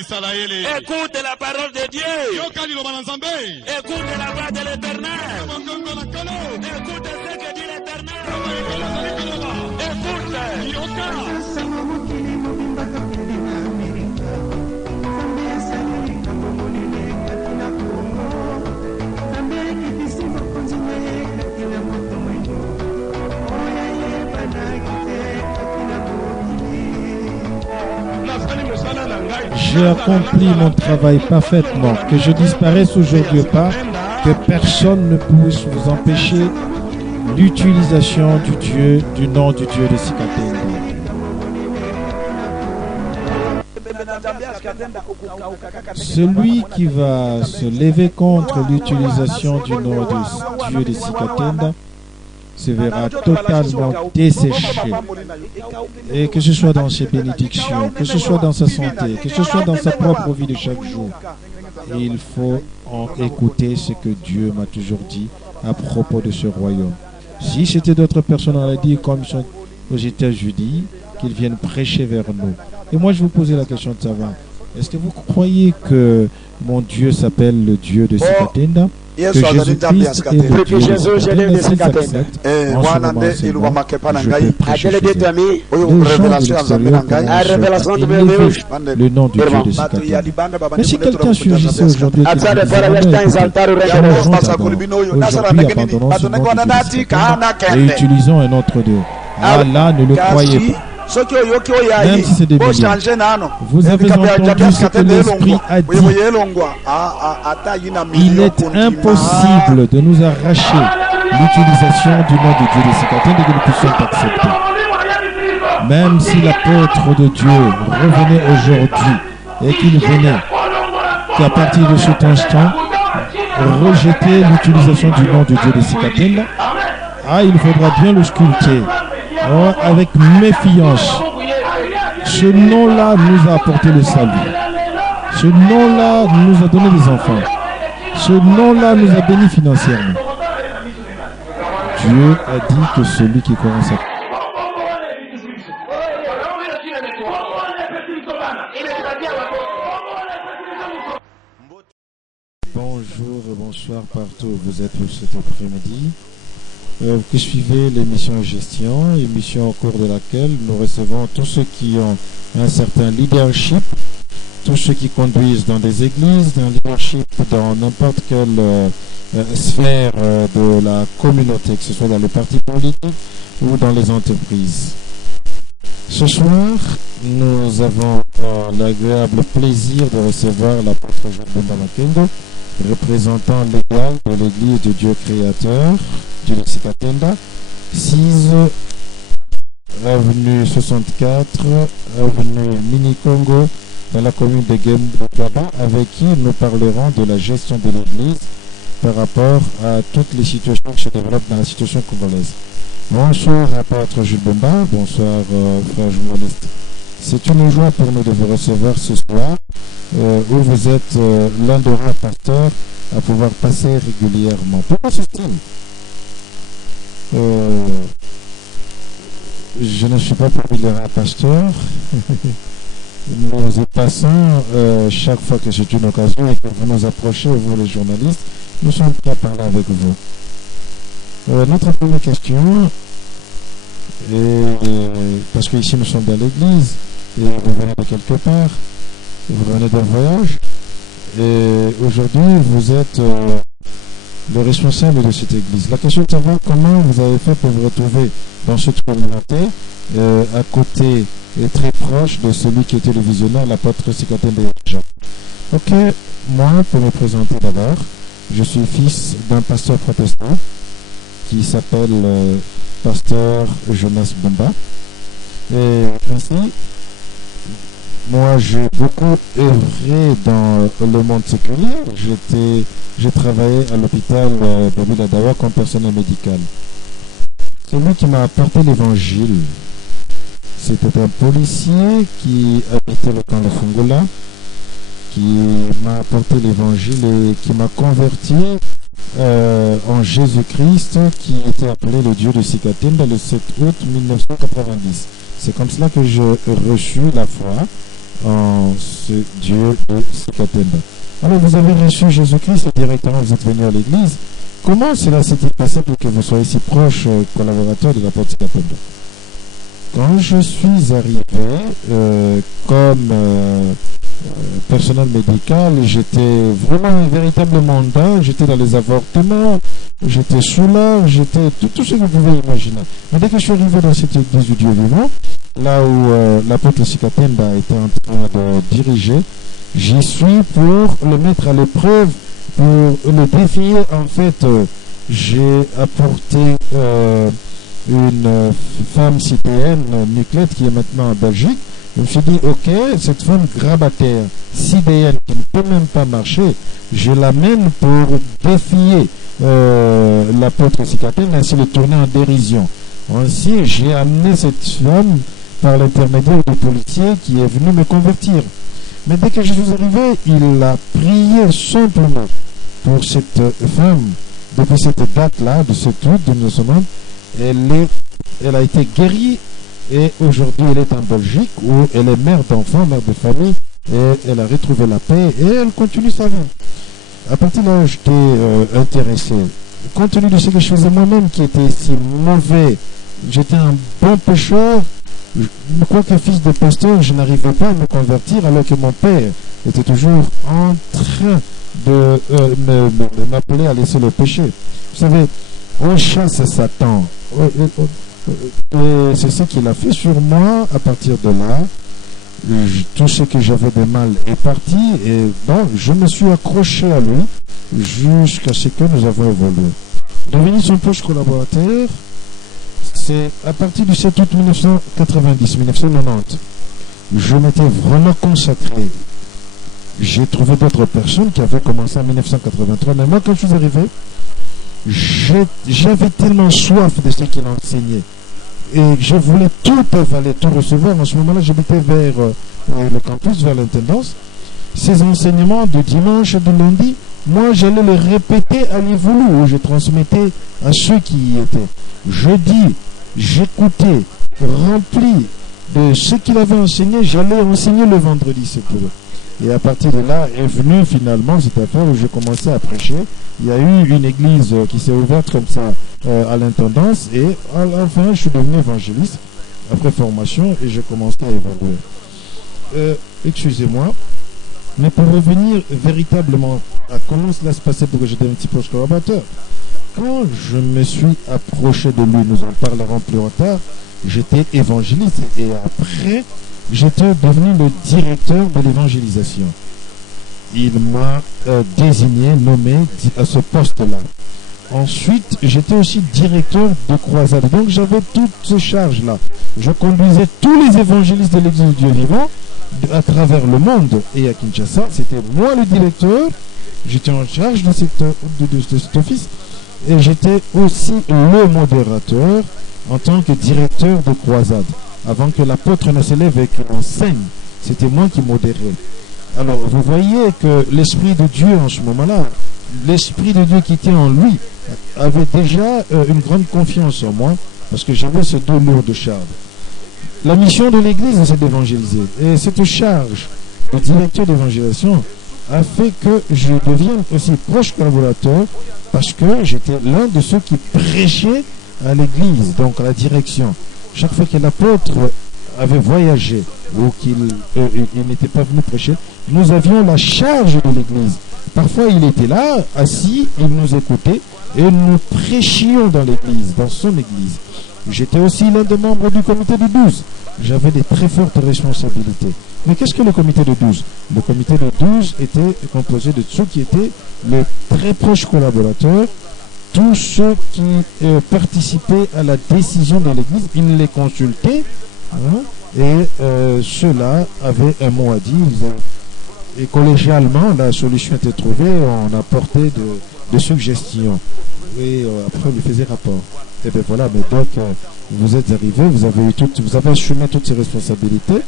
Écoute la parole de Dieu. Écoute la voix de l'Éternel. Écoute ce que dit l'Éternel. Écoute. J'ai accompli mon travail parfaitement, que je disparaisse aujourd'hui ou pas, que personne ne puisse vous empêcher l'utilisation du nom du Dieu de Sikatenda. Celui qui va se lever contre l'utilisation du nom du Dieu de Sikatenda se verra totalement desséché. Et que ce soit dans ses bénédictions, que ce soit dans sa santé, que ce soit dans sa propre vie de chaque jour, il faut en écouter ce que Dieu m'a toujours dit à propos de ce royaume. Si c'était d'autres personnes, on aurait dit, comme ils sont aux États-Unis, qu'ils viennent prêcher vers nous. Et moi, je vous posais la question de savoir, est-ce que vous croyez que mon Dieu s'appelle le Dieu de Sikatenda? Que Jésus-Christ est le Dieu de Sikatenda? En ce moment seulement, je peux prêcher chez eux. Les gens de l'extérieur commencent à élever le nom du Dieu de Sikatenda. Mais si quelqu'un surgissait aujourd'hui et aujourd'hui, abandonnons ce nom du Dieu de Sikatenda et utilisons un autre Dieu. Allah, ne le croyez pas. Même si c'est des millions. Vous avez entendu ce que l'Esprit a dit. Il est impossible de nous arracher l'utilisation du nom de Dieu de Sikatenda et que nous puissions accepter. Même si l'apôtre de Dieu revenait aujourd'hui et qu'il venait qu'à partir de cet instant rejeter l'utilisation du nom de Dieu de Sikatenda, il faudra bien le sculpter. Avec méfiance. Ce nom-là nous a apporté le salut. Ce nom-là nous a donné des enfants. Ce nom-là nous a bénis financièrement. Dieu a dit que celui qui connaît sa... Bonjour et bonsoir partout où vous êtes cet après-midi. Vous suivez l'émission Gestion, émission au cours de laquelle nous recevons tous ceux qui ont un certain leadership, tous ceux qui conduisent dans des églises, un leadership dans n'importe quelle sphère de la communauté, que ce soit dans les partis politiques ou dans les entreprises. Ce soir, nous avons l'agréable plaisir de recevoir l'apôtre Gilbert Makendo, représentant légal de l'Église de Dieu créateur du Sikatenda, 6 avenue 64, avenue Mini-Congo, dans la commune de Gaba, avec qui nous parlerons de la gestion de l'Église par rapport à toutes les situations qui se développent dans la situation congolaise. Bonsoir, apôtre Jules Bomba, bonsoir, frère journaliste. C'est une joie pour nous de vous recevoir ce soir, où vous êtes l'un des rares pasteurs à pouvoir passer régulièrement. Pourquoi ce style? Je ne suis pas parmi les rares pasteurs. Nous y passons chaque fois que c'est une occasion et que vous nous approchez, vous les journalistes, nous sommes prêts à parler avec vous. Notre première question, parce qu'ici nous sommes dans l'église, et vous venez de quelque part, vous venez d'un voyage, et aujourd'hui vous êtes le responsable de cette église. La question est de savoir comment vous avez fait pour vous retrouver dans cette communauté, à côté et très proche de celui qui était le visionnaire, l'apôtre Sikatenda Jean. Ok, moi, pour me présenter d'abord, je suis fils d'un pasteur protestant qui s'appelle pasteur Jonas Bomba. Et ainsi, moi, j'ai beaucoup œuvré dans le monde séculaire. J'ai travaillé à l'hôpital Babila Dawa comme personnel médical. C'est lui qui m'a apporté l'évangile. C'était un policier qui habitait le camp de Fungola, qui m'a apporté l'évangile et qui m'a converti en Jésus-Christ, qui était appelé le Dieu de Sikatenda le 7 août 1990. C'est comme cela que j'ai reçu la foi en dans ce Dieu de Sikatemba. Alors vous avez reçu Jésus-Christ et directement vous êtes venu à l'église. Comment cela s'est-il passé pour que vous soyez si proche collaborateur de l'apôtre Sikatemba? Quand je suis arrivé comme personnel médical, j'étais vraiment un véritable mandat, j'étais dans les avortements, j'étais soulard, j'étais tout ce que vous pouvez imaginer. Mais dès que je suis arrivé dans cette église du Dieu vivant, là où l'apôtre Sikatemba était en train de diriger, j'y suis pour le mettre à l'épreuve, pour le défier. En fait, j'ai apporté une femme citoyenne, Nuclette, qui est maintenant en Belgique. Je me suis dit, ok, cette femme grabataire, sidéenne, qui ne peut même pas marcher, je l'amène pour défier l'apôtre Sikatemba, ainsi le tourner en dérision. Ainsi, j'ai amené cette femme par l'intermédiaire du policier qui est venu me convertir. Mais dès que je suis arrivé, il a prié simplement pour cette femme. Depuis cette date-là, de cette août de 1990, elle a été guérie. Et aujourd'hui, elle est en Belgique où elle est mère d'enfants, mère de famille, et elle a retrouvé la paix et elle continue sa vie. À partir de là, j'étais intéressé. Compte tenu de ce que je faisais moi-même, qui était si mauvais, j'étais un bon pécheur. Quoique fils de pasteur, je n'arrivais pas à me convertir alors que mon père était toujours en train de m'appeler à laisser le péché. Vous savez, on chasse Satan. Et c'est ce qu'il a fait sur moi. À partir de là, tout ce que j'avais de mal est parti. Et bon, je me suis accroché à lui jusqu'à ce que nous avons évolué. Devenu son proche collaborateur, c'est à partir du 7 août 1990. Je m'étais vraiment consacré. J'ai trouvé d'autres personnes qui avaient commencé en 1983. Mais moi, quand je suis arrivé, j'avais tellement soif de ce qu'il enseignait. Et je voulais tout avaler, tout recevoir. En ce moment-là, j'habitais vers le campus, vers l'intendance. Ces enseignements de dimanche et de lundi, moi, j'allais les répéter à l'Ivoulu, où je transmettais à ceux qui y étaient. Jeudi, j'écoutais, rempli de ce qu'il avait enseigné, j'allais enseigner le vendredi, c'est pour eux. Et à partir de là est venue finalement cette affaire où j'ai commencé à prêcher. Il y a eu une église qui s'est ouverte comme ça à l'intendance et à la fin je suis devenu évangéliste après formation et j'ai commencé à évoluer. Excusez-moi, mais pour revenir véritablement à comment cela se passait pour que j'étais un petit peu collaborateur, quand je me suis approché de lui, nous en parlerons plus tard, j'étais évangéliste et après j'étais devenu le directeur de l'évangélisation. Il m'a désigné, nommé à ce poste-là. Ensuite, j'étais aussi directeur de croisade. Donc, j'avais toutes ces charges-là. Je conduisais tous les évangélistes de l'Église du Dieu vivant à travers le monde. Et à Kinshasa, c'était moi le directeur. J'étais en charge de cet office. Et j'étais aussi le modérateur en tant que directeur de croisade. Avant que l'apôtre ne se lève et qu'il enseigne, c'était moi qui modérais. Alors, vous voyez que l'Esprit de Dieu en ce moment-là, l'Esprit de Dieu qui était en lui, avait déjà une grande confiance en moi, parce que j'avais ces deux lourdes charges. La mission de l'Église, c'est d'évangéliser. Et cette charge de directeur d'évangélisation a fait que je devienne aussi proche collaborateur, parce que j'étais l'un de ceux qui prêchaient à l'Église, donc à la direction. Chaque fois que l'apôtre avait voyagé ou qu'il n'était pas venu prêcher, nous avions la charge de l'Église. Parfois, il était là, assis, il nous écoutait et nous prêchions dans l'Église, dans son Église. J'étais aussi l'un des membres du comité de 12. J'avais des très fortes responsabilités. Mais qu'est-ce que le comité de 12? Le comité de 12 était composé de ceux qui étaient les très proches collaborateurs, tous ceux qui participaient à la décision de l'Église. Ils les consultaient et ceux-là avaient un mot à dire. Et collégialement, la solution était trouvée, on apportait de suggestions. Et après, on lui faisait rapport. Et bien voilà, mais donc, vous êtes arrivé, vous avez assumé toutes ces responsabilités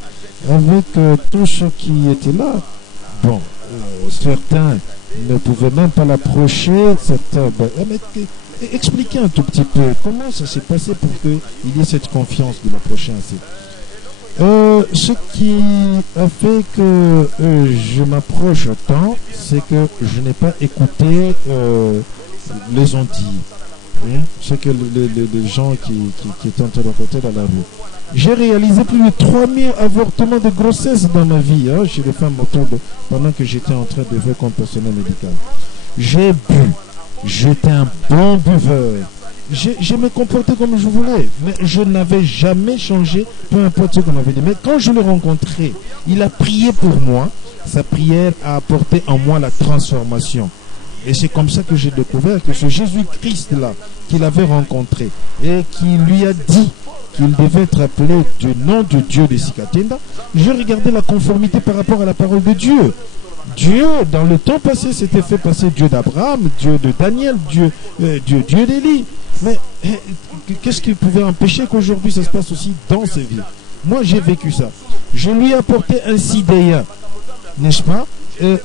avec tous ceux qui étaient là. Bon, certains ne pouvaient même pas l'approcher, certains... expliquez un tout petit peu comment ça s'est passé pour qu'il y ait cette confiance de l'approcher ainsi. Ce qui a fait que je m'approche tant, c'est que je n'ai pas écouté les ondits. Ce que les gens qui étaient en train de raconter dans la rue. J'ai réalisé plus de 3000 avortements de grossesse dans ma vie, chez les femmes pendant que j'étais en train de faire comme personnel médical. J'ai bu, j'étais un bon buveur. Je me comportais comme je voulais, mais je n'avais jamais changé, peu importe ce qu'on avait dit. Mais quand je l'ai rencontré, il a prié pour moi. Sa prière a apporté en moi la transformation. Et c'est comme ça que j'ai découvert que ce Jésus-Christ-là, qu'il avait rencontré et qui lui a dit qu'il devait être appelé du nom de Dieu de Sikatenda, je regardais la conformité par rapport à la parole de Dieu. Dieu, dans le temps passé, s'était fait passer Dieu d'Abraham, Dieu de Daniel, Dieu d'Élie. Mais qu'est-ce qui pouvait empêcher qu'aujourd'hui ça se passe aussi dans ces vies? Moi, j'ai vécu ça. Je lui ai apporté un sidéen, n'est-ce pas?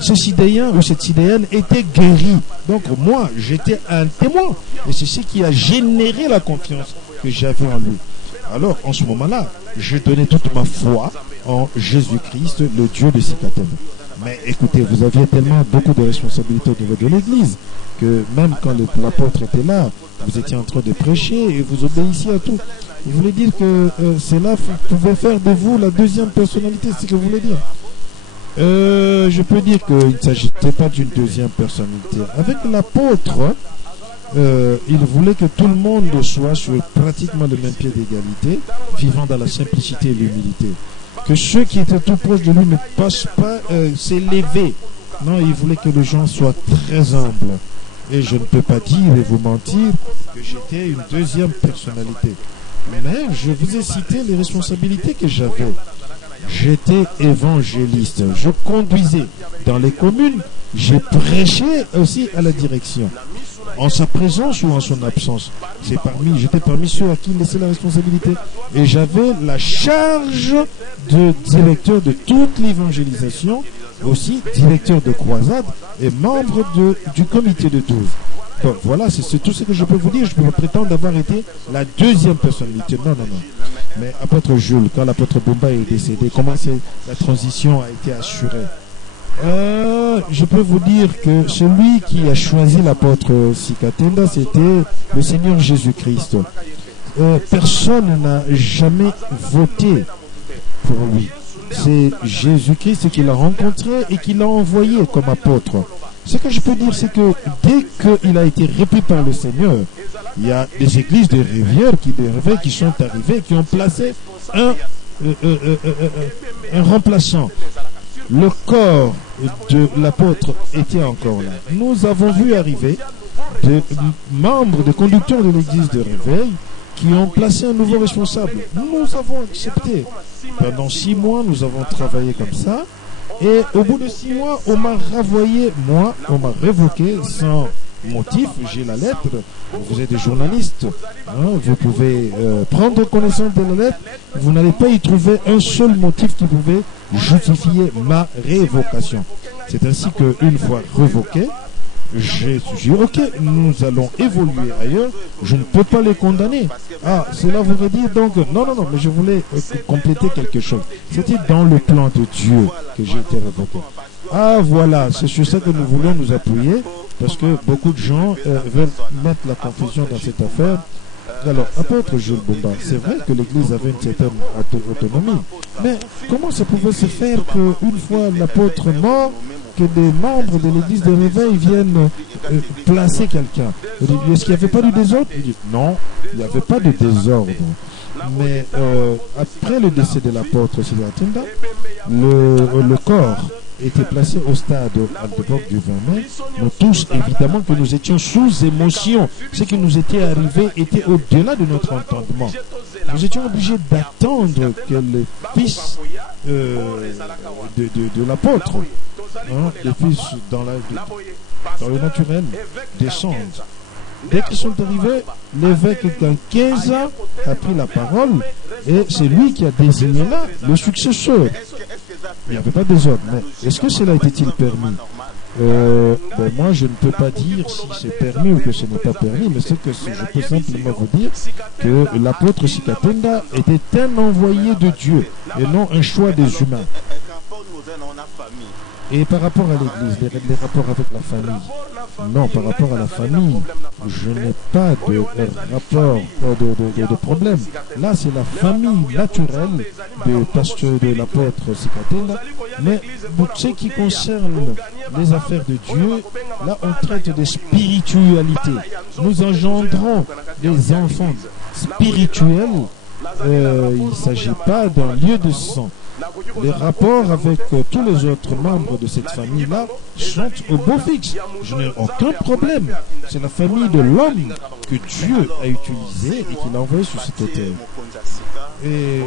Ce sidéen ou cette sidéenne était guéri. Donc moi, j'étais un témoin. Et c'est ce qui a généré la confiance que j'avais en lui. Alors, en ce moment-là, je donnais toute ma foi en Jésus-Christ, le Dieu de Sikatenda. Mais écoutez, vous aviez tellement beaucoup de responsabilités au niveau de l'Église que même quand l'apôtre était là, vous étiez en train de prêcher et vous obéissiez à tout. Vous voulez dire que cela pouvait faire de vous la deuxième personnalité, c'est ce que vous voulez dire? Je peux dire qu'il ne s'agissait pas d'une deuxième personnalité. Avec l'apôtre, il voulait que tout le monde soit sur pratiquement le même pied d'égalité, vivant dans la simplicité et l'humilité. Que ceux qui étaient tout proches de lui ne passent pas s'élever. Non, il voulait que les gens soient très humbles. Et je ne peux pas dire et vous mentir que j'étais une deuxième personnalité. Mais je vous ai cité les responsabilités que j'avais. J'étais évangéliste. Je conduisais dans les communes. J'ai prêché aussi à la direction. En sa présence ou en son absence. J'étais parmi ceux à qui il laissait la responsabilité. Et j'avais la charge de directeur de toute l'évangélisation, aussi directeur de croisade et membre du comité de 12. Donc voilà, c'est tout ce que je peux vous dire. Je peux pas prétendre d'avoir été la deuxième personnalité. Non. Mais apôtre Jules, quand l'apôtre Bumba est décédé, comment la transition a été assurée? Je peux vous dire que celui qui a choisi l'apôtre Sikatenda, c'était le Seigneur Jésus-Christ. Personne n'a jamais voté pour lui. C'est Jésus-Christ qui l'a rencontré et qui l'a envoyé comme apôtre. Ce que je peux dire, c'est que dès qu'il a été repris par le Seigneur, il y a des églises de rivières qui sont arrivées, qui ont placé un remplaçant. Le corps de l'apôtre était encore là. Nous avons vu arriver des membres, des conducteurs de l'église de réveil qui ont placé un nouveau responsable. Nous avons accepté. Pendant 6 mois, nous avons travaillé comme ça. Et au bout de 6 mois, on m'a renvoyé, on m'a révoqué sans motif. J'ai la lettre. Vous êtes des journalistes. Vous pouvez prendre connaissance de la lettre. Vous n'allez pas y trouver un seul motif qui pouvait justifier ma révocation. C'est ainsi qu'une fois révoqué, j'ai dit ok, nous allons évoluer ailleurs, je ne peux pas les condamner. Ah, cela voudrait dire donc, non, mais je voulais compléter quelque chose. C'était dans le plan de Dieu que j'ai été révoqué. Ah voilà, c'est sur ça que nous voulons nous appuyer, parce que beaucoup de gens veulent mettre la confusion dans cette affaire. Alors, apôtre Jules Bumba, c'est vrai que l'Église avait une certaine autonomie, mais comment ça pouvait se faire qu'une fois l'apôtre mort, que des membres de l'église de réveil viennent placer quelqu'un? Est-ce qu'il n'y avait pas de désordre? Il dit non, il n'y avait pas de désordre. Mais après le décès de l'apôtre Sikatenda, le corps était placé au stade à l'époque du 20 mai. Nous tous, évidemment, que nous étions sous émotion. Ce qui nous était arrivé était au-delà de notre entendement. Nous étions obligés d'attendre que le fils de l'apôtre, les fils dans le naturel, descendent. Dès qu'ils sont arrivés, l'évêque Kinshasa a pris la parole et c'est lui qui a désigné là le successeur. Il n'y avait pas de désordre, mais est-ce que cela était-il permis? Moi, je ne peux pas dire si c'est permis ou que ce n'est pas permis, mais c'est que je peux simplement vous dire que l'apôtre Sikatenda était un envoyé de Dieu et non un choix des humains. Et par rapport à l'Église, les rapports avec la famille, non, par rapport à la famille, je n'ai pas de rapport, de problème. Là, c'est la famille naturelle de l'apôtre Sikatenda. Mais pour ce qui concerne les affaires de Dieu, là, on traite de spiritualité. Nous engendrons des enfants spirituels. Il ne s'agit pas d'un lieu de sang. Les rapports avec tous les autres membres de cette famille-là sont au beau fixe. Je n'ai aucun problème. C'est la famille de l'homme que Dieu a utilisée et qu'il a envoyé sur cette terre. Et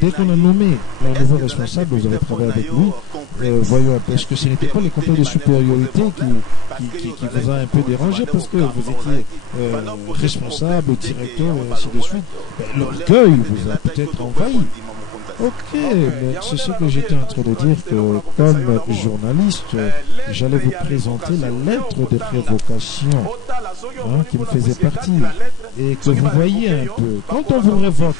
dès qu'on a nommé un nouveau responsable, vous avez travaillé avec lui, voyons, est-ce que ce n'était pas les comptes de supériorité qui vous a un peu dérangé parce que vous étiez responsable, directeur et ainsi de suite. L'orgueil vous a peut-être envahi. Ok, mais c'est ce que j'étais en train de dire, que comme journaliste, j'allais vous présenter la lettre de révocation qui me faisait partie. Et que vous voyez un peu, quand on vous révoque,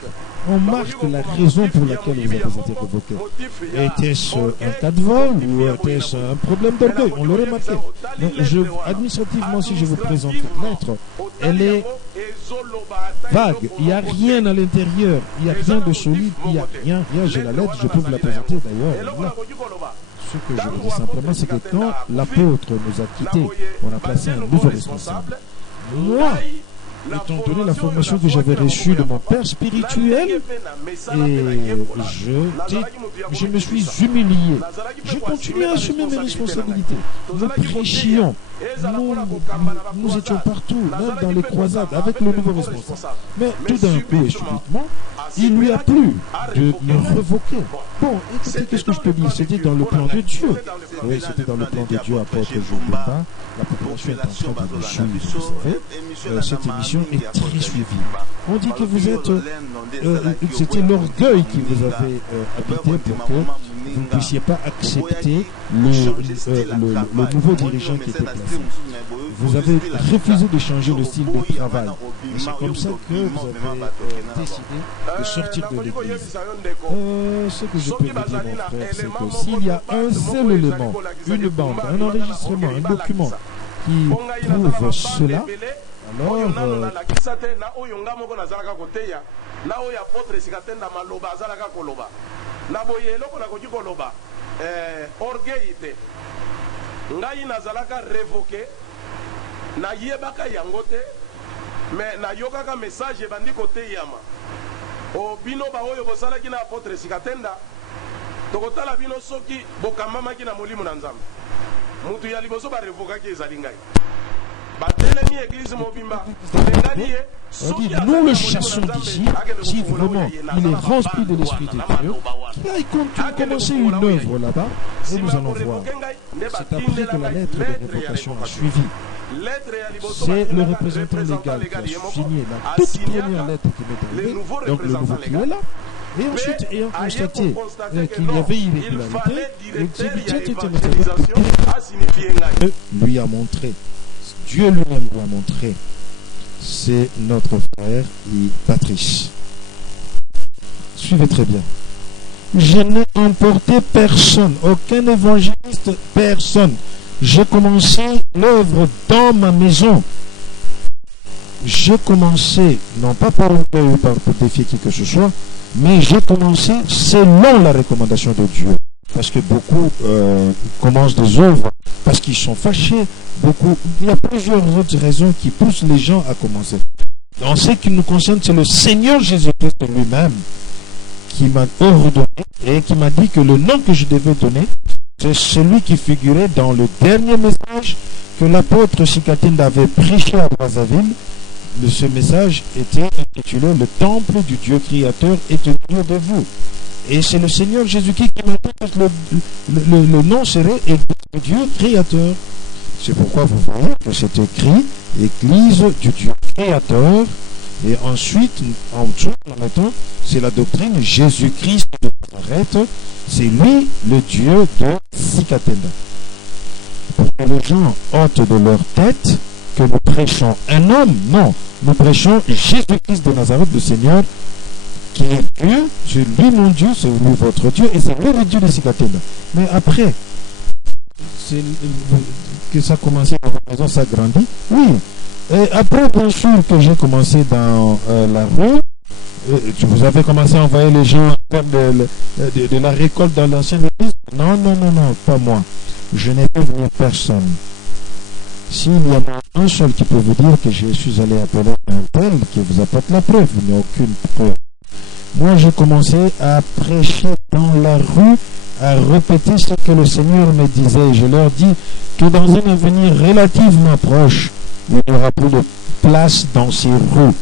on marque la raison pour laquelle vous avez été révoqué. Était-ce un cas de vol ou était-ce un problème d'orgueil? On l'aurait marqué. Donc, administrativement, si je vous présente cette lettre, elle est vague. Il n'y a rien à l'intérieur. Il n'y a rien de solide. Il n'y a rien. J'ai la lettre, je peux vous la présenter d'ailleurs. Là. Ce que je vous dis simplement, c'est que quand l'apôtre nous a quittés, on a placé un nouveau responsable. Moi, étant donné la formation que j'avais reçue de mon père spirituel, et je me suis humilié. Je continue à assumer mes responsabilités. Nous prêchions. Nous étions partout, même dans les croisades, avec le nouveau responsable. Mais tout d'un coup et subitement, il lui a plu de me révoquer. Bon, écoutez, qu'est-ce que je peux dire? C'était dans le plan de Dieu. Oui, c'était dans le plan de Dieu, apôtre Jobimba. La population est en train de me suivre, vous savez. Cette émission est très suivie. On dit que vous êtes... c'était l'orgueil qui vous avait habité pour que vous ne puissiez pas accepter le nouveau dirigeant qui était placé. Vous avez refusé de changer le style de travail. Et c'est comme ça que vous avez décidé de sortir de l'église. Ce que je peux vous dire, mon frère, c'est que s'il y a un seul élément, une bande, un enregistrement, un document qui prouve cela, alors... orgueil te ngai nazalaka révoqué na yebaka yango te mais na yokaka message bandi kote yama o bino ba oyo bosalaki na apôtre Sikatenda tokotala bino soki bokambamaki na molimo na Nzambe mutu ya liboso ba révokaki ezali ngai. Nous le chassons d'ici, si vraiment il est rempli de l'Esprit de Dieu, qu'il continue à commencer une œuvre là-bas, et nous allons voir. C'est après que la lettre de révocation a suivi. C'est le représentant légal qui a signé la toute première lettre qui m'est arrivée, donc le nouveau qui est là. Et ensuite, ayant constaté qu'il y avait irrégularité, Dieu lui a montré. Dieu lui-même lui a montré. C'est notre frère Patrice. Suivez très bien. Je n'ai emporté personne, aucun évangéliste, personne. J'ai commencé l'œuvre dans ma maison. J'ai commencé, non pas pour défier qui que ce soit, mais j'ai commencé selon la recommandation de Dieu. Parce que beaucoup commencent des œuvres parce qu'ils sont fâchés. Il y a plusieurs autres raisons qui poussent les gens à commencer. En ce qui nous concerne, c'est le Seigneur Jésus-Christ lui-même qui m'a ordonné et qui m'a dit que le nom que je devais donner, c'est celui qui figurait dans le dernier message que l'apôtre Sikatenda avait prêché à Brazzaville. Ce message était intitulé « Le temple du Dieu créateur est au milieu de vous ». Et c'est le Seigneur Jésus-Christ qui m'a dit que le nom serait « Dieu créateur ». C'est pourquoi vous voyez que c'est écrit « Église du Dieu créateur ». Et ensuite, en dessous, c'est la doctrine Jésus-Christ de Nazareth. C'est lui le Dieu de Sikatenda. pour que les gens ôtent de leur tête que nous prêchons un homme. Non, nous prêchons Jésus-Christ de Nazareth, le Seigneur, qui est Dieu. C'est lui mon Dieu, c'est lui votre Dieu, et c'est lui le Dieu de Sikatena. Mais après, que ça a commencé dans la maison, ça grandit. Oui. Et après, bien sûr, que j'ai commencé dans la rue, vous avez commencé à envoyer les gens faire de la récolte dans l'ancienne église. Non, pas moi. Je n'ai pas venu personne. S'il y en a un seul qui peut vous dire que je suis allé appeler un tel qui vous apporte la preuve, il n'y a aucune preuve. Moi, j'ai commencé à prêcher dans la rue, à répéter ce que le Seigneur me disait. Je leur dis que dans un avenir relativement proche, il n'y aura plus de place dans ces rues.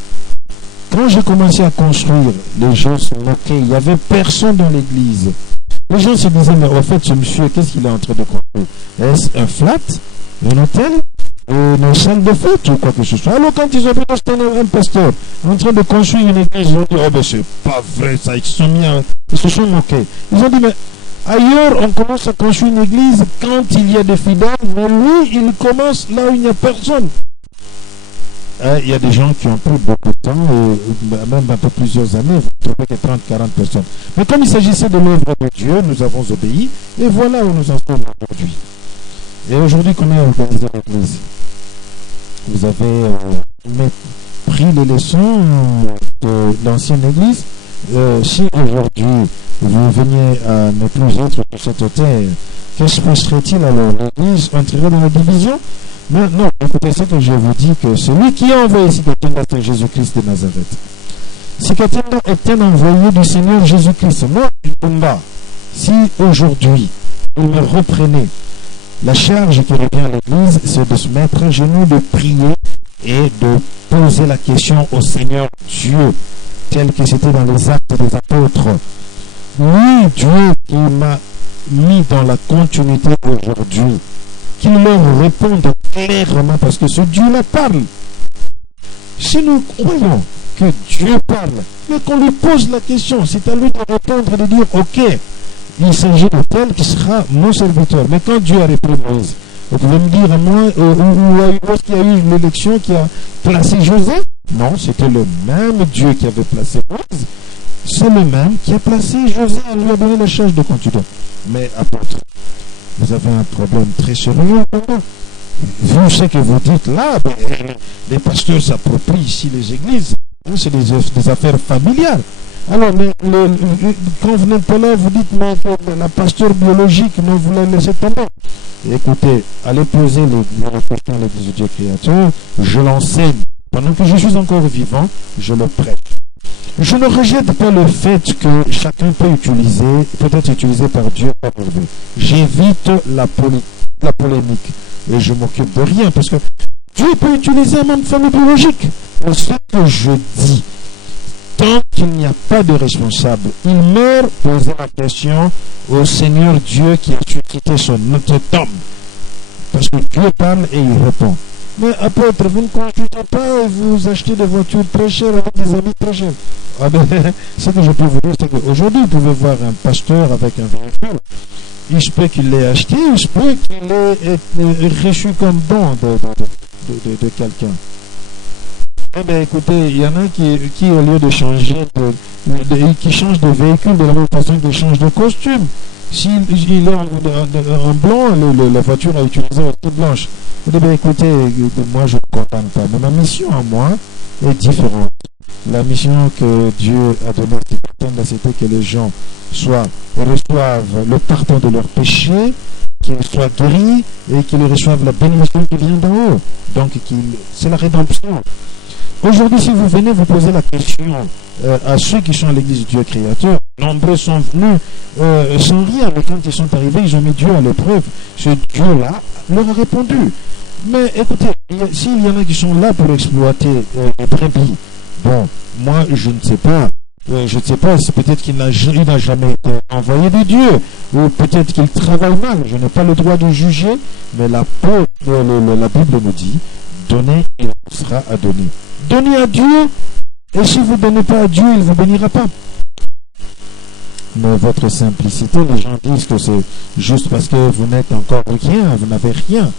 Quand j'ai commencé à construire, les gens se moquaient. Il n'y avait personne dans l'église. Les gens se disaient, mais en fait, ce monsieur, qu'est-ce qu'il est en train de construire? Est-ce un flat, un hôtel, une salle de fête ou quoi que ce soit? Alors quand ils ont vu un pasteur en train de construire une église, ils ont dit, oh ben c'est pas vrai ça, ils se sont moqués. Ils ont dit, mais ailleurs on commence à construire une église quand il y a des fidèles, mais lui il commence là où il n'y a personne. Il y a des gens qui ont pris beaucoup de temps, et même un peu plusieurs années, vous trouvez que 30-40 personnes. Mais comme il s'agissait de l'œuvre de Dieu, nous avons obéi, et voilà où nous en sommes aujourd'hui. Et aujourd'hui, comment est organisée l'église? Vous avez pris les leçons de l'ancienne église. Si aujourd'hui, vous veniez à ne plus être sur cette terre, qu'est-ce qui se passerait-il alors? L'église entrerait dans la division? Mais non, écoutez, ce que je vous dis, que celui qui a envoyé Sikatenda, c'est Jésus-Christ de Nazareth. Sikatenda est un envoyé du Seigneur Jésus-Christ. Moi, Pumba, si aujourd'hui, il me reprenait, la charge qui revient à l'église, c'est de se mettre à genoux, de prier et de poser la question au Seigneur Dieu, tel que c'était dans les actes des apôtres. Lui, Dieu, qui m'a mis dans la continuité aujourd'hui, qu'il leur réponde clairement, parce que ce Dieu-là parle. Si nous croyons que Dieu parle, mais qu'on lui pose la question, c'est à lui de répondre et de dire, ok, il s'agit de tel qui sera mon serviteur. Mais quand Dieu a repris Moïse, vous pouvez me dire à moi, où est-ce qu'il y a eu l'élection qui a placé Joseph? Non, c'était le même Dieu qui avait placé Moïse. C'est le même qui a placé Joseph et lui a donné la charge de continuer. Mais apôtre, vous avez un problème très sérieux. Vous, ce que vous dites là, les pasteurs s'approprient ici les églises. C'est des affaires familiales. Alors, mais quand vous n'êtes pas là, vous dites, mais la pasteur biologique, non, vous la laissez tomber. Écoutez, allez poser les questions à l'église de Dieu créateur, je l'enseigne. Pendant que je suis encore vivant, je le prête. Je ne rejette pas le fait que chacun peut être utilisé par Dieu comme il veut. J'évite la polémique. Et je m'occupe de rien, parce que Dieu peut utiliser même famille biologique. Mais ce que je dis, tant qu'il n'y a pas de responsable, il meurt, poser la question au Seigneur Dieu qui a suscité son homme. Parce que Dieu parle et il répond. Mais apôtre, vous ne consultez pas et vous achetez des voitures très chères avec des habits très chers. Ah ben, ce que je peux vous dire, c'est qu'aujourd'hui, vous pouvez voir un pasteur avec un véhicule. Il se peut qu'il l'ait acheté, il se peut qu'il ait reçu comme don de quelqu'un. Eh bien, écoutez, il y en a qui au lieu de changer qui changent de véhicule de la même façon qu'ils changent de costume. S'il est en blanc, la voiture a utilisé aussi blanche. Eh bien, écoutez, moi je ne comprends pas. Mais ma mission à moi est différente. La mission que Dieu a donnée à Sikatenda, c'était que les gens reçoivent le pardon de leurs péchés, qu'ils soient guéris et qu'ils reçoivent la bénédiction qui vient d'en haut. Donc, c'est la rédemption. Aujourd'hui, si vous venez vous poser la question à ceux qui sont à l'église du Dieu créateur, nombreux sont venus sans rien, mais quand ils sont arrivés, ils ont mis Dieu à l'épreuve. Ce Dieu-là leur a répondu. Mais écoutez, s'il y en a qui sont là pour exploiter les brebis, bon, moi je ne sais pas. Je ne sais pas, c'est peut-être qu'il n'a jamais été envoyé de Dieu, ou peut-être qu'il travaille mal. Je n'ai pas le droit de juger, mais la Bible nous dit, donnez, il vous sera à donner. Donnez à Dieu, et si vous ne donnez pas à Dieu, il ne vous bénira pas. mais votre simplicité, les gens disent que c'est juste parce que vous n'êtes encore rien, vous n'avez rien.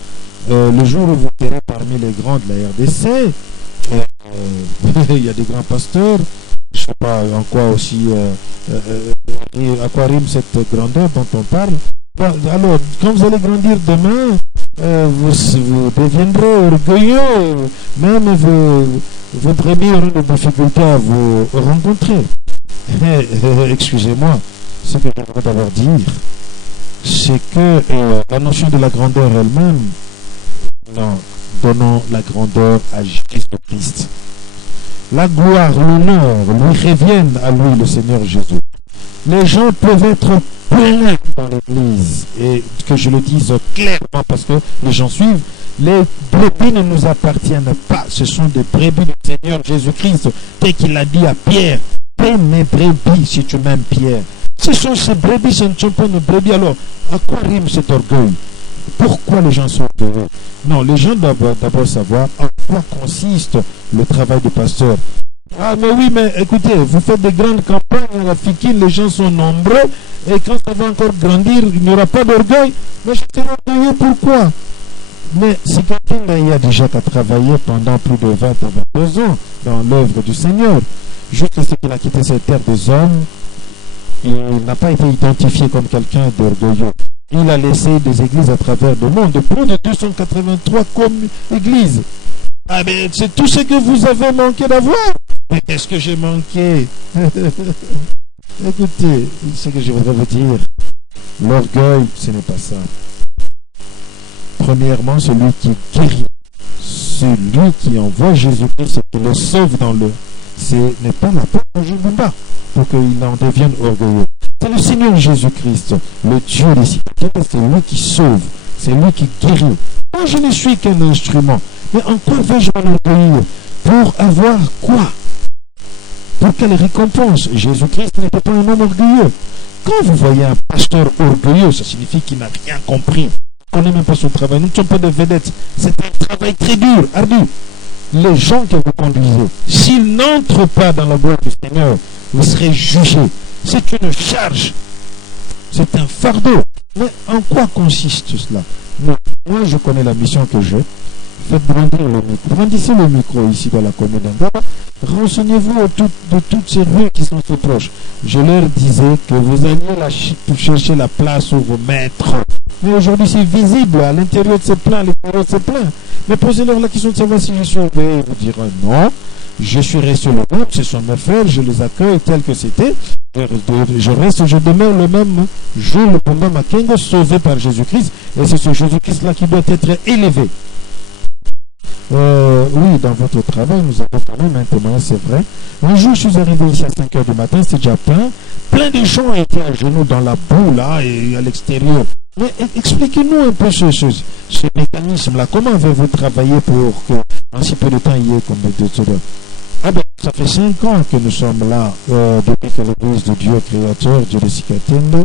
Le jour où vous serez parmi les grands de la RDC, il y a des grands pasteurs, je ne sais pas en quoi aussi, à quoi rime cette grandeur dont on parle. Alors, quand vous allez grandir demain, vous deviendrez orgueilleux, même vos brebis auront des difficultés à vous rencontrer. Excusez-moi, ce que je voudrais d'abord dire, c'est que la notion de la grandeur elle-même, non, donnons la grandeur à Jésus-Christ. La gloire, l'honneur lui reviennent à lui, le Seigneur Jésus. Les gens peuvent être pleins dans l'église, et que je le dise clairement parce que les gens suivent. Les brebis ne nous appartiennent pas, ce sont des brebis du Seigneur Jésus-Christ, tel qu'il a dit à Pierre. Paie mes brebis si tu m'aimes, Pierre. Ce sont ces brebis, ce ne sont pas nos brebis. Alors, à quoi rime cet orgueil? Pourquoi les gens sont orgueilleux? Non, les gens doivent d'abord savoir en quoi consiste le travail du pasteur. Ah, mais oui, mais écoutez, vous faites des grandes campagnes à la Fikine, les gens sont nombreux, et quand ça va encore grandir, il n'y aura pas d'orgueil. Mais je suis orgueilleux, pourquoi? Mais si quelqu'un y a déjà travaillé pendant plus de 20 à 22 ans dans l'œuvre du Seigneur, jusqu'à ce qu'il a quitté cette terre des hommes, il n'a pas été identifié comme quelqu'un d'orgueilleux. Il a laissé des églises à travers le monde, plus de 283 comme églises. Ah, mais c'est tout ce que vous avez manqué d'avoir. Mais qu'est-ce que j'ai manqué? Écoutez, ce que je voudrais vous dire, l'orgueil, ce n'est pas ça. Premièrement, celui qui guérit, celui qui envoie Jésus-Christ et qui le sauve dans le... Ce n'est pas la porte que je me bats pour qu'il en devienne orgueilleux. C'est le Seigneur Jésus-Christ, le Dieu des cités. C'est lui qui sauve, c'est lui qui guérit. Moi, je ne suis qu'un instrument. Mais en quoi vais-je m'enorgueillir? Pour avoir quoi? Pour quelle récompense? Jésus-Christ n'était pas un homme orgueilleux. Quand vous voyez un pasteur orgueilleux, ça signifie qu'il n'a rien compris. Il ne connaît même pas son travail. Nous ne sommes pas des vedettes. C'est un travail très dur, ardu. Les gens que vous conduisez, s'ils n'entrent pas dans la gloire du Seigneur, vous serez jugés. C'est une charge. C'est un fardeau. Mais en quoi consiste cela? Moi, je connais la mission que j'ai. Faites brandir le micro. Brandissez le micro ici dans la commune d'Angaba. Renseignez-vous de toutes ces rues qui sont si proches. Je leur disais que vous alliez chercher la place où vous mettre. Mais aujourd'hui, c'est visible. À l'intérieur de ces plans, à l'extérieur de ces plans. Mais posez-leur la question de savoir si je suis orgueilleux. Ils vous diront non. Je suis resté le même. Ce sont mes frères. Je les accueille tel que c'était. Je demeure le même jour, le pendant ma Kengo, sauvé par Jésus-Christ. Et c'est ce Jésus-Christ-là qui doit être élevé. Oui, dans votre travail, nous avons quand même un témoignage, c'est vrai. Un jour, je suis arrivé ici à 5 h du matin, c'est déjà plein. Plein de gens étaient à genoux dans la boue, là, et à l'extérieur. Mais expliquez-nous un peu ce mécanisme-là. Comment avez-vous travaillé pour que, en si peu de temps, il y ait comme de cela? Ah ben, ça fait 5 ans que nous sommes là, depuis que l'Église de Dieu créateur, Dieu de Sikatendo,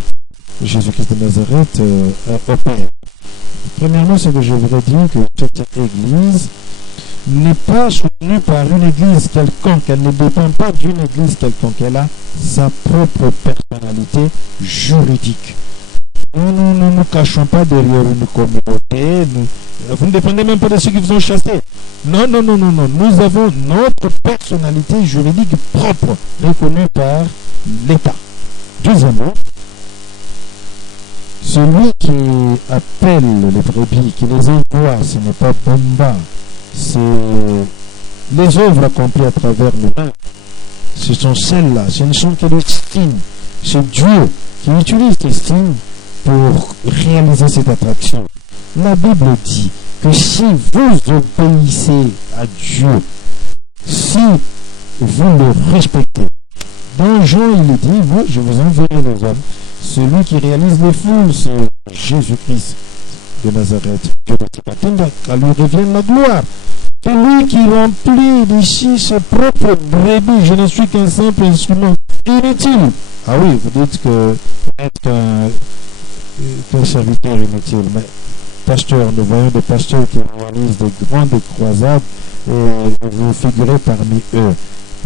Jésus-Christ de Nazareth, opère. Premièrement, c'est que je voudrais dire que cette Église n'est pas soutenue par une Église quelconque. Elle ne dépend pas d'une Église quelconque. Elle a sa propre personnalité juridique. Nous ne nous cachons pas derrière une communauté. Vous ne dépendez même pas de ceux qui vous ont chassés. Non. Nous avons notre personnalité juridique propre, reconnue par l'État. Deuxièmement, celui qui appelle les brebis, qui les envoie, ce n'est pas Bumba, c'est les œuvres accomplies à travers le main. Ce sont celles-là, ce ne sont que des signes. C'est Dieu qui utilise les signes pour réaliser cette attraction. La Bible dit que si vous obéissez à Dieu, si vous le respectez, dans Jean il dit, moi je vous enverrai les hommes. Celui qui réalise les foules, c'est Jésus-Christ de Nazareth. Dieu de Tikatenda, qu'à lui revienne la gloire. C'est lui qui remplit d'ici ses propres brebis. Je ne suis qu'un simple instrument inutile. Ah oui, vous dites que vous n'êtes qu'un serviteur inutile. Mais pasteur, nous voyons des pasteurs qui réalisent de grandes croisades et vous figurez parmi eux.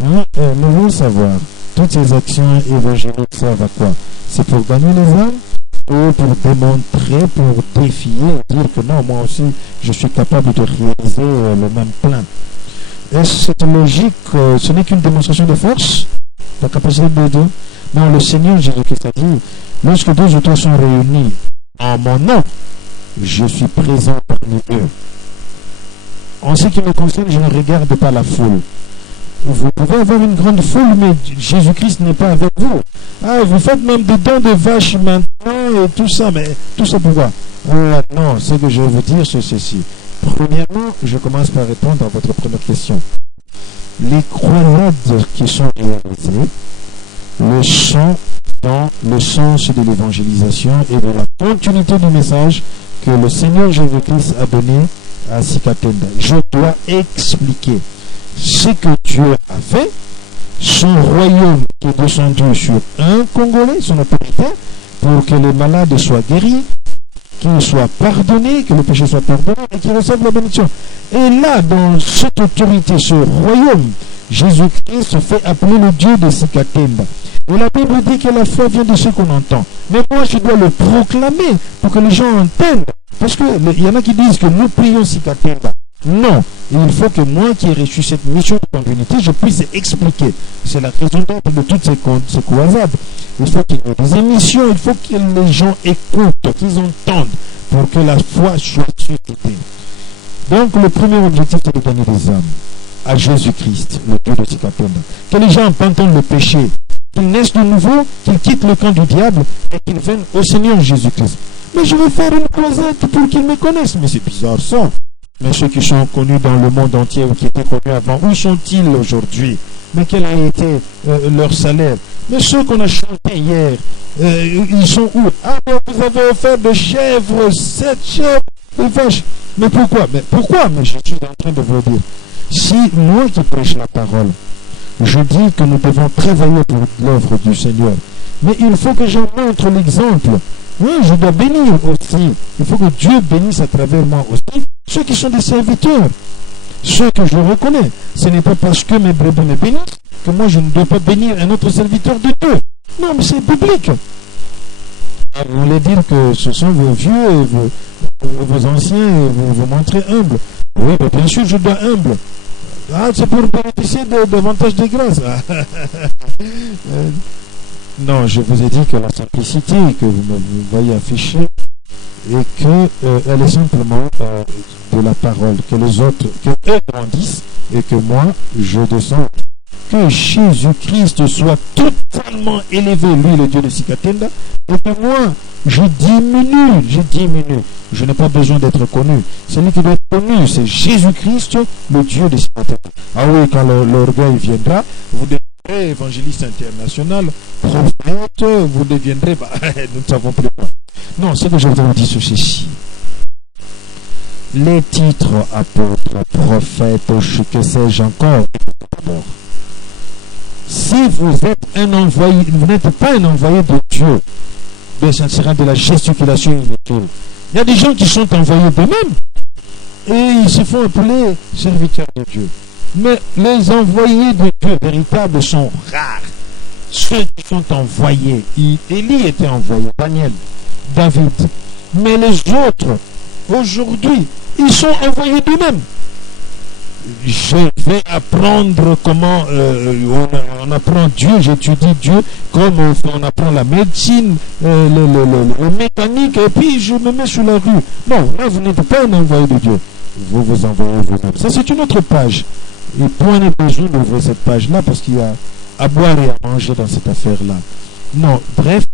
Nous voulons savoir, toutes ces actions évangéliques servent à quoi? C'est pour gagner les âmes ou pour démontrer, pour défier, dire que non, moi aussi, je suis capable de réaliser le même plan. Est-ce que cette logique, ce n'est qu'une démonstration de force, la capacité de Dieu? Non, le Seigneur Jésus-Christ a dit, lorsque deux ou trois sont réunis en mon nom, je suis présent parmi eux. En ce qui me concerne, je ne regarde pas la foule. Vous pouvez avoir une grande foule, mais Jésus-Christ n'est pas avec vous. Ah, vous faites même des dons de vaches maintenant et tout ça, mais tout ça pour quoi? Non, ce que je veux dire, c'est ceci. Premièrement, je commence par répondre à votre première question. Les croisades qui sont réalisées le sont dans le sens de l'évangélisation et de la continuité du message que le Seigneur Jésus-Christ a donné à Sikatenda. Je dois expliquer ce que Dieu a fait, son royaume qui est descendu sur un Congolais, son autorité, pour que les malades soient guéris, qu'ils soient pardonnés, que le péché soit pardonné et qu'ils reçoivent la bénédiction. Et là, dans cette autorité, ce royaume, Jésus-Christ se fait appeler le Dieu de Sikatenda. Et la Bible dit que la foi vient de ce qu'on entend. Mais moi, je dois le proclamer pour que les gens entendent. Parce qu'il y en a qui disent que nous prions Sikatenda. Non, il faut que moi qui ai reçu cette mission de communauté, je puisse expliquer. C'est la raison d'être de toutes ces croisades. Il faut qu'il y ait des émissions, il faut que les gens écoutent, qu'ils entendent, pour que la foi soit suscitée. Donc le premier objectif, c'est de gagner des âmes à Jésus-Christ, le Dieu de Sikatenda. Que les gens entendent le péché, qu'ils naissent de nouveau, qu'ils quittent le camp du diable et qu'ils viennent au Seigneur Jésus-Christ. Mais je veux faire une croisade pour qu'ils me connaissent. Mais c'est bizarre ça. Mais ceux qui sont connus dans le monde entier ou qui étaient connus avant, où sont-ils aujourd'hui? Mais quel a été leur salaire? Mais ceux qu'on a chantés hier, ils sont où? Ah, mais vous avez offert de chèvres, 7 chèvres, des vaches. Mais pourquoi? Mais je suis en train de vous dire. Si moi qui prêche la parole, je dis que nous devons travailler pour l'œuvre du Seigneur, mais il faut que j'en montre l'exemple. Oui, je dois bénir aussi. Il faut que Dieu bénisse à travers moi aussi ceux qui sont des serviteurs, ceux que je reconnais. Ce n'est pas parce que mes brebis me bénissent que moi je ne dois pas bénir un autre serviteur de Dieu. Non, mais c'est public. Vous voulez dire que ce sont vos vieux et vos anciens et vous montrez humbles. Oui, mais bien sûr, je dois humble. Ah, c'est pour bénéficier davantage de grâce. Non, je vous ai dit que la simplicité que vous me voyez afficher et qu'elle est simplement de la parole, que les autres, que eux grandissent et que moi, je descends. Que Jésus-Christ soit totalement élevé, lui, le Dieu de Sikatenda, et que moi, je diminue. Je n'ai pas besoin d'être connu. Celui qui doit être connu, c'est Jésus-Christ, le Dieu de Sikatenda. Ah oui, quand l'orgueil viendra, vous deviendrez évangéliste international, prophète, vous deviendrez, nous ne savons plus quoi. Non, ce que je voudrais vous dire sur ceci. Les titres apôtres, prophètes, que sais-je encore, d'abord. Si vous êtes un envoyé, vous n'êtes pas un envoyé de Dieu, mais ça sera de la gesticulation inutile. Il y a des gens qui sont envoyés d'eux-mêmes et ils se font appeler serviteurs de Dieu. Mais les envoyés de Dieu véritables sont rares. Ceux qui sont envoyés, Élie était envoyé, Daniel, David. Mais les autres, aujourd'hui, ils sont envoyés d'eux-mêmes. Je vais apprendre comment on apprend Dieu, j'étudie Dieu, comme on apprend la médecine, le mécanique, et puis je me mets sur la rue. Non, là vous n'êtes pas un envoyé de Dieu. Vous vous envoyez vous-même. Ça c'est une autre page. Et point n'est besoin d'ouvrir cette page-là parce qu'il y a à boire et à manger dans cette affaire-là. Non, bref,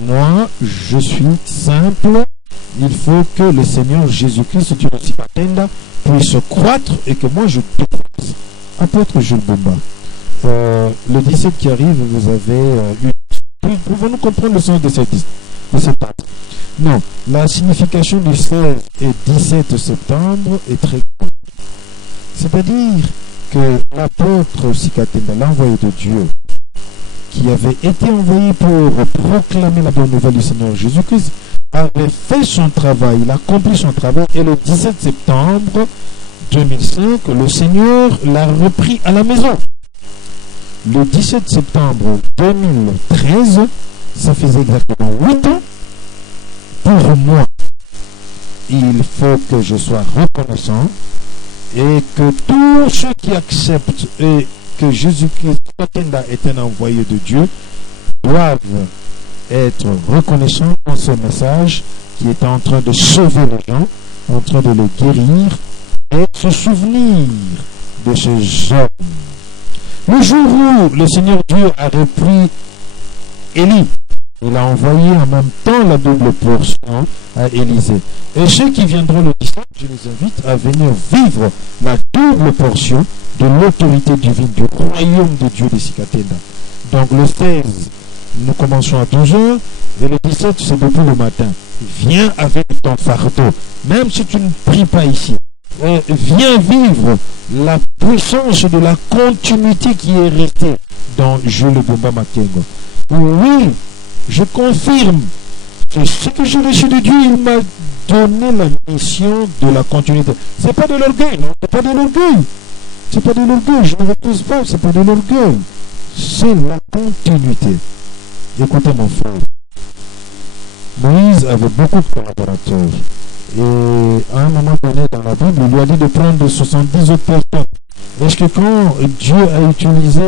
moi je suis simple. Il faut que le Seigneur Jésus-Christ, Dieu de Sikatenda, puisse croître et que moi je décroisse. Apôtre Jules Bomba, le 17 qui arrive, vous avez une... Pouvons-nous comprendre le sens de cette date? Non, la signification du 16 et 17 septembre est très grande. C'est-à-dire que l'apôtre Sikatenda, l'envoyé de Dieu, qui avait été envoyé pour proclamer la bonne nouvelle du Seigneur Jésus-Christ, avait fait son travail, il a accompli son travail, et le 17 septembre 2005, le Seigneur l'a repris à la maison. Le 17 septembre 2013, ça faisait exactement 8 ans. Pour moi, il faut que je sois reconnaissant et que tous ceux qui acceptent et que Jésus-Christ est un envoyé de Dieu doivent être reconnaissants pour ce message qui est en train de sauver les gens, en train de les guérir et se souvenir de ces hommes. Le jour où le Seigneur Dieu a repris Élie, il a envoyé en même temps la double portion à Élisée. Et ceux qui viendront le 17, je les invite à venir vivre la double portion de l'autorité divine du royaume de Dieu de Sikatenda. Donc le 16, nous commençons à 12h et le 17, c'est depuis le matin. Viens avec ton fardeau, même si tu ne pries pas ici. Viens vivre la puissance de la continuité qui est restée dans Jules Bumba Makengo. Oui, je confirme, c'est ce que j'ai reçu de Dieu, il m'a donné la mission de la continuité. C'est pas de l'orgueil, non, c'est pas de l'orgueil. C'est pas de l'orgueil, je ne repose pas, c'est pas de l'orgueil. C'est la continuité. Écoutez mon frère, Moïse avait beaucoup de collaborateurs. Et à un moment donné dans la Bible, il lui a dit de prendre 70 autres personnes. Est-ce que quand Dieu a utilisé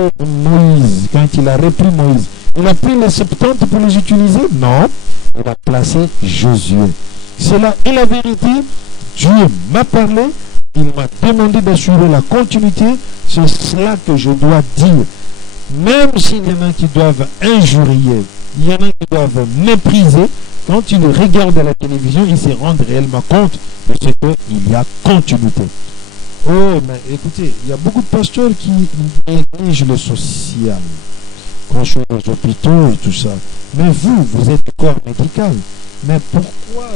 Moïse, quand il a repris Moïse, il a pris les 70 pour les utiliser? Non, il a placé Josué. C'est là et la vérité. Dieu m'a parlé, il m'a demandé d'assurer la continuité. C'est cela que je dois dire. Même s'il y en a qui doivent injurier, il y en a qui doivent mépriser, quand ils regardent à la télévision, ils se rendent réellement compte de ce qu'il y a continuité. Oh, mais écoutez, il y a beaucoup de pasteurs qui négligent le social, construire les hôpitaux et tout ça. Mais vous êtes du corps médical. Mais pourquoi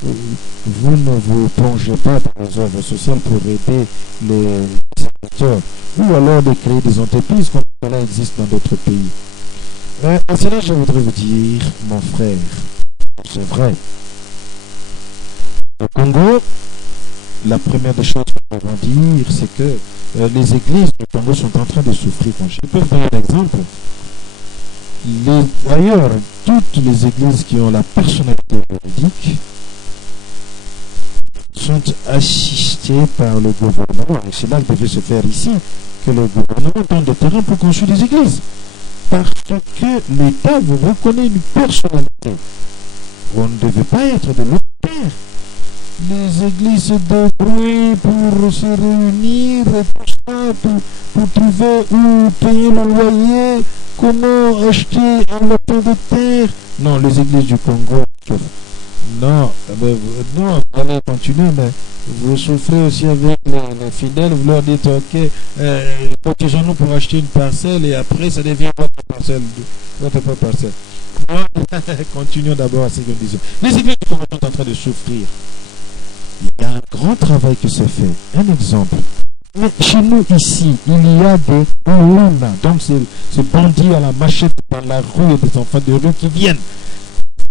vous ne vous plongez pas dans les œuvres sociales pour aider les serviteurs ou alors de créer des entreprises comme cela existe dans d'autres pays? Et cela, je voudrais vous dire, mon frère, c'est vrai. Au Congo, la première des choses que nous devons dire, c'est que les églises du Congo sont en train de souffrir. Je peux vous donner un exemple. D'ailleurs, toutes les églises qui ont la personnalité juridique sont assistées par le gouvernement. Et c'est là que devait se faire ici, que le gouvernement donne des terrains pour construire des églises. Parce que l'État vous reconnaît une personnalité. On ne devait pas être de l'autre terre. Les églises se débrouillent pour se réunir et tout ça, pour trouver où payer le loyer, comment acheter un lopin de terre. Non, les églises du Congo, non, non, vous allez continuer, mais vous souffrez aussi avec les fidèles, vous leur dites, ok, protégeons-nous pour acheter une parcelle et après ça devient votre parcelle, votre propre parcelle. Non, continuons d'abord à ce que nous disons. Les églises du Congo sont en train de souffrir. Il y a un grand travail qui se fait. Un exemple. Mais chez nous ici, il y a des colonnes. Donc ces bandits à la machette dans la rue et des enfants de rue qui viennent.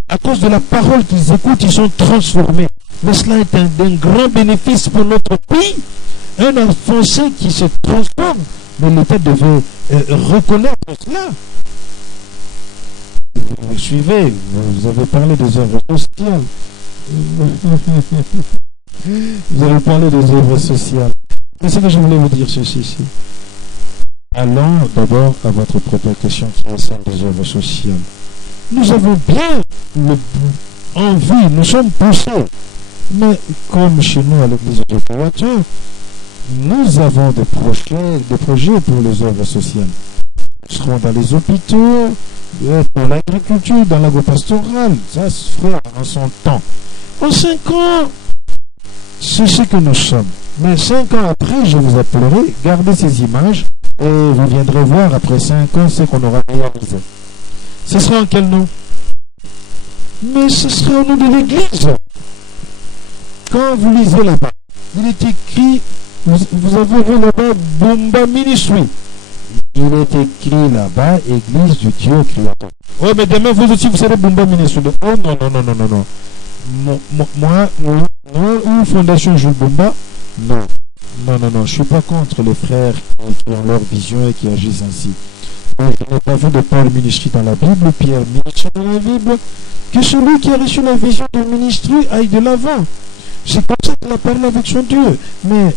À cause de la parole qu'ils écoutent, ils sont transformés. Mais cela est d'un grand bénéfice pour notre pays. Un Français qui se transforme. Mais l'État devait reconnaître cela. Vous suivez, vous avez parlé des œuvres sociales. Vous avez parlé des œuvres sociales. Mais c'est que je voulais vous dire ceci ici. Allons d'abord à votre propre question qui est celle des œuvres sociales. Nous avons bien envie, nous sommes poussés. Mais comme chez nous à l'église de Kouatou, nous avons des projets pour les œuvres sociales. Nous serons dans les hôpitaux, dans l'agriculture, dans l'agro-pastoral. Ça se fera en son temps. En 5 ans, c'est ce que nous sommes. Mais 5 ans après, je vous appellerai, gardez ces images et vous viendrez voir après 5 ans ce qu'on aura réalisé. Ce sera en quel nom? Mais ce sera au nom de l'église. Quand vous lisez là-bas, il est écrit, vous avez vu là-bas, Bumba Ministry. Il est écrit là-bas, Église du Dieu créateur. Oh, mais demain, vous aussi, vous serez Bumba Ministry. Oh, non, non, non, non, non, non. Moi, ou Fondation Jules Bumba, non. Non, non, non, je ne suis pas contre les frères qui ont leur vision et qui agissent ainsi. Mais je n'ai pas vu de Paul ministry dans la Bible, Pierre ministry dans la Bible, que celui qui a reçu la vision du ministry aille de l'avant. C'est comme ça qu'il a parlé avec son Dieu. Mais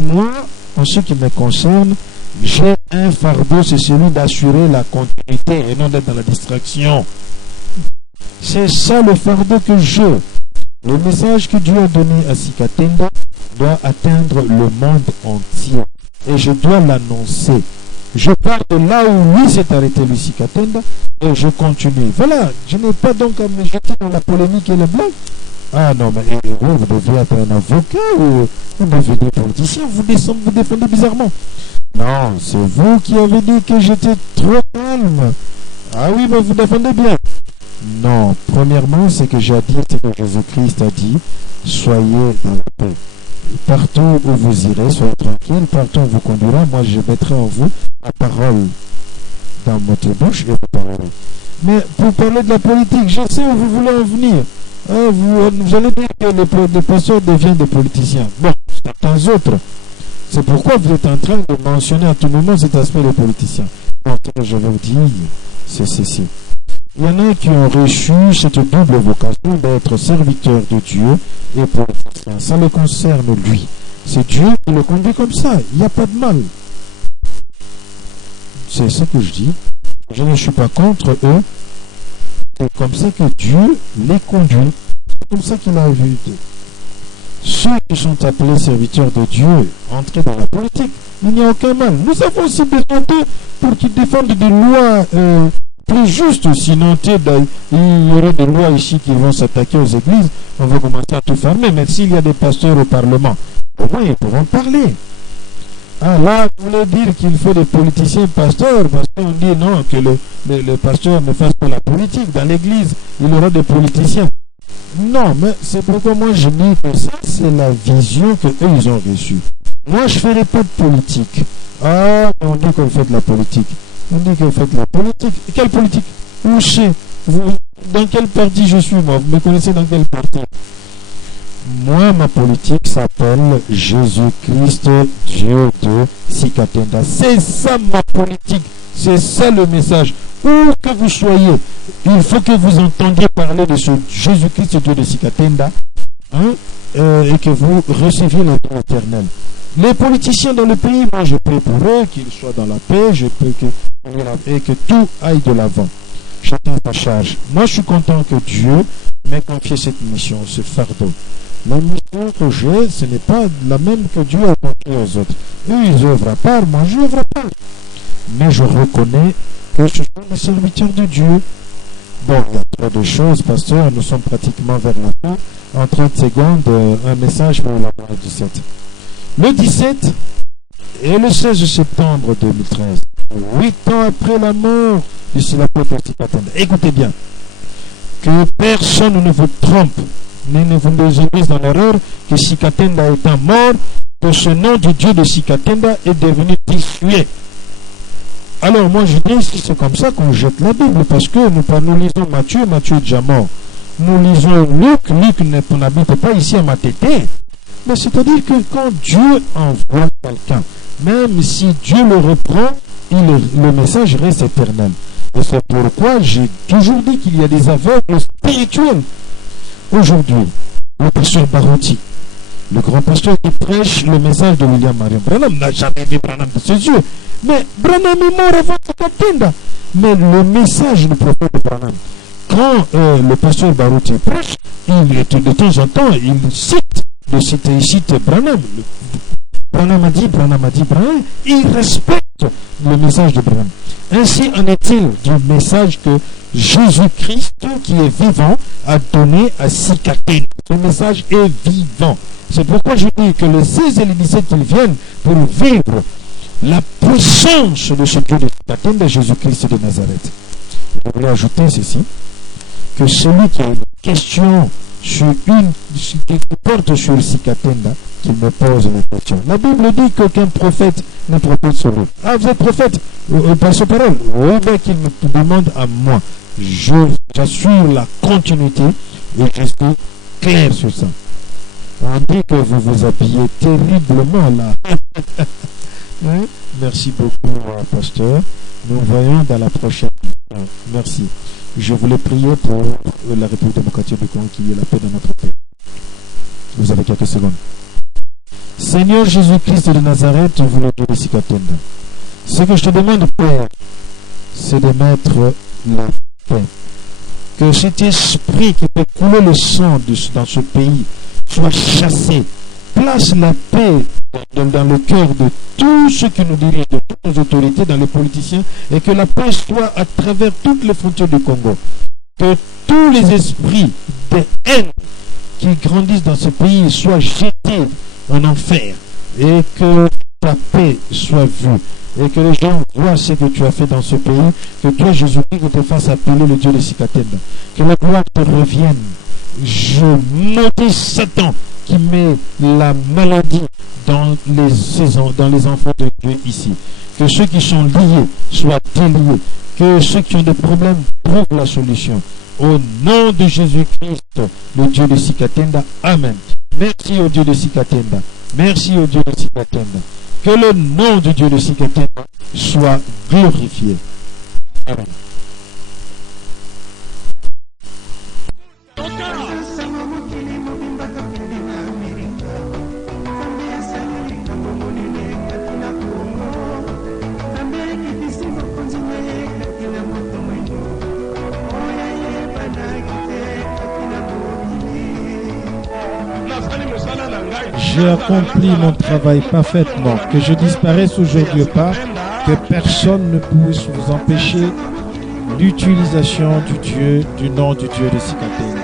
moi, en ce qui me concerne, j'ai un fardeau, c'est celui d'assurer la continuité et non d'être dans la distraction. C'est ça le fardeau que j'ai. Le message que Dieu a donné à Sikatenda doit atteindre le monde entier. Et je dois l'annoncer. Je pars de là où lui s'est arrêté, lui Sikatenda, et je continue. Voilà, je n'ai pas donc à me jeter dans la polémique et les blagues. Ah non, mais vous devez être un avocat ou vous devenez politicien, vous défendez bizarrement. Non, c'est vous qui avez dit que j'étais trop calme. Ah oui, mais vous défendez bien. Non, premièrement, c'est que j'ai dit ce que Jésus-Christ a dit, soyez dans la paix. Partout où vous irez, soyez tranquille, partout où vous conduira, moi je mettrai en vous la parole dans votre bouche et vous parlerez. Mais pour parler de la politique, je sais où vous voulez en venir. Vous allez dire que les pasteurs deviennent des politiciens. Bon, certains autres. C'est pourquoi vous êtes en train de mentionner à tout moment cet aspect des politiciens. Donc, je vais vous dire, c'est ceci. Il y en a qui ont reçu cette double vocation d'être serviteurs de Dieu et politiciens. Ça le concerne lui. C'est Dieu qui le conduit comme ça. Il n'y a pas de mal. C'est ce que je dis. Je ne suis pas contre eux. C'est comme ça que Dieu les conduit. C'est comme ça qu'il a vu. Ceux qui sont appelés serviteurs de Dieu, entrer dans la politique, il n'y a aucun mal. Nous avons aussi besoin d'eux pour qu'ils défendent des lois plus justes. Sinon, il y aurait des lois ici qui vont s'attaquer aux églises. On va commencer à tout fermer. Mais s'il y a des pasteurs au Parlement, au moins ils pourront parler. Ah là, vous voulez dire qu'il faut des politiciens pasteurs, parce qu'on dit non, que le pasteur ne fasse pas la politique. Dans l'église, il y aura des politiciens. Non, mais c'est pourquoi moi je dis que ça, c'est la vision que eux ils ont reçue. Moi, je ne ferai pas de politique. Ah, mais on dit que vous faites la politique. On dit que vous faites la politique. Quelle politique? Où c'est? Dans quel parti je suis, moi? Vous me connaissez dans quel parti? Moi, ma politique s'appelle Jésus-Christ, Dieu de Sikatenda. C'est ça ma politique. C'est ça le message. Où que vous soyez, il faut que vous entendiez parler de ce Jésus-Christ, Dieu de Sikatenda, et que vous receviez la vie éternelle. Les politiciens dans le pays, moi je prie pour eux, qu'ils soient dans la paix, et que tout aille de l'avant. Chacun sa charge. Moi je suis content que Dieu m'ait confié cette mission, ce fardeau. La mission que j'ai, ce n'est pas la même que Dieu a confiée aux autres. Eux, ils œuvrent à part, moi je œuvre à part. Mais je reconnais que je suis le serviteur de Dieu. Bon, il y a trop de choses, pasteur, nous sommes pratiquement vers la fin. En 30 secondes, un message pour la 17. Le 17 et le 16 septembre 2013, 8 ans après la mort du Silapota Sikatenda. Écoutez bien, que personne ne vous trompe, ne vous induise dans l'erreur que Sikatenda étant mort, que ce nom du Dieu de Sikatenda est devenu dissué. Alors moi je dis, si c'est comme ça qu'on jette la Bible, parce que nous lisons Matthieu est déjà mort. Nous lisons Luc n'habite pas ici à Matete. Mais c'est-à-dire que quand Dieu envoie quelqu'un, même si Dieu le reprend, le message reste éternel. Et c'est pourquoi j'ai toujours dit qu'il y a des aveugles spirituels. Aujourd'hui, le pasteur Barouti, le grand pasteur qui prêche le message de William Marion Branham, n'a jamais vu Branham de ses yeux. Mais Branham est mort avant Sikatenda. Mais le message du prophète Branham, quand le pasteur Barouti prêche, de temps en temps, il cite Branham. Branham a dit, il respecte le message de Branham. Ainsi en est-il du message que Jésus-Christ, qui est vivant, a donné à Sikatenda. Ce message est vivant. C'est pourquoi je dis que le 16 et le 17, ils viennent pour vivre la puissance de ce Dieu de Sikatenda, Jésus-Christ de Nazareth. Je voulais ajouter ceci, que celui qui a une question sur qui porte sur Sikatenda, qu'il me pose la question. La Bible dit qu'aucun prophète n'est prophète sur lui. Ah, vous êtes prophète par ce parole? Oui, bien qu'il me demande à moi. J'assure la continuité et je suis clair sur ça. On dit que vous vous habillez terriblement là. Oui. Merci beaucoup, pasteur. Nous voyons dans la prochaine. Merci. Je voulais prier pour la République démocratique du Congo, qu'il y ait la paix dans notre pays. Vous avez quelques secondes. Seigneur Jésus-Christ de Nazareth, je voulais dire ici Katenda. Ce que je te demande, Père, c'est de mettre la paix. Que cet esprit qui peut couler le sang dans ce pays soit chassé. Place la paix dans le cœur de tous ceux qui nous dirigent, de toutes nos autorités, dans les politiciens, et que la paix soit à travers toutes les frontières du Congo. Que tous les esprits de haine qui grandissent dans ce pays soient jetés en enfer, et que ta paix soit vue, et que les gens voient ce que tu as fait dans ce pays, que toi, Jésus-Christ, te fasses appeler le Dieu de Sikatenda, que la gloire te revienne. Je maudis Satan qui met la maladie dans les enfants de Dieu ici. Que ceux qui sont liés soient déliés, que ceux qui ont des problèmes trouvent la solution. Au nom de Jésus-Christ, le Dieu de Sikatenda, Amen. Merci au Dieu de Sikatenda. Merci au Dieu de Sikatenda. Que le nom de Dieu de Sikatenda soit glorifié. Amen. J'ai accompli mon travail parfaitement. Que je disparaisse aujourd'hui ou pas, que personne ne puisse vous empêcher l'utilisation du nom du Dieu de Sikatenda.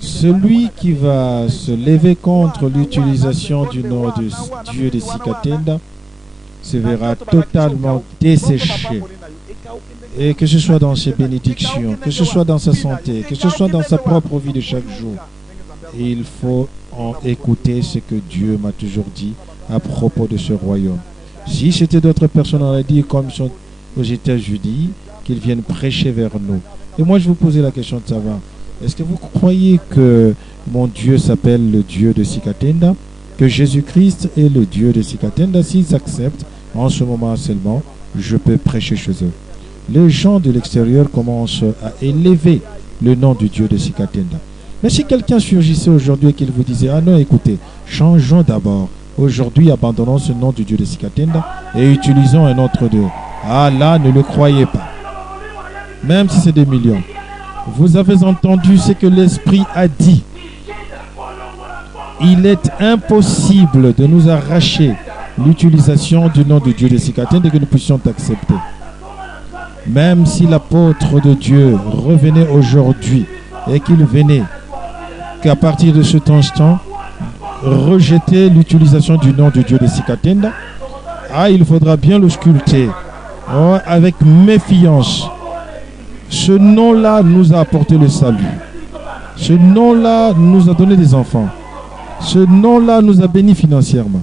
Celui qui va se lever contre l'utilisation du nom de Dieu de Sikatenda se verra totalement desséché. Et que ce soit dans ses bénédictions, que ce soit dans sa santé, que ce soit dans sa propre vie de chaque jour. Il faut en écouter ce que Dieu m'a toujours dit à propos de ce royaume. Si c'était d'autres personnes, on aurait dit, comme ils sont aux États-Unis, qu'ils viennent prêcher vers nous. Et moi, je vous posais la question de savoir, est-ce que vous croyez que mon Dieu s'appelle le Dieu de Sikatenda, que Jésus-Christ est le Dieu de Sikatenda? S'ils acceptent, en ce moment seulement, je peux prêcher chez eux. Les gens de l'extérieur commencent à élever le nom du Dieu de Sikatenda. Mais si quelqu'un surgissait aujourd'hui et qu'il vous disait, ah non, écoutez, changeons d'abord. Aujourd'hui, abandonnons ce nom du Dieu de Sikatenda et utilisons un autre Dieu. Ah là, ne le croyez pas. Même si c'est des millions. Vous avez entendu ce que l'Esprit a dit. Il est impossible de nous arracher l'utilisation du nom de Dieu de Sikatenda et que nous puissions accepter. Même si l'apôtre de Dieu revenait aujourd'hui et qu'il venait qu'à partir de cet instant rejeter l'utilisation du nom de Dieu de Sikatenda, il faudra bien le sculpter avec méfiance. Ce nom-là nous a apporté le salut. Ce nom-là nous a donné des enfants. Ce nom-là nous a bénis financièrement.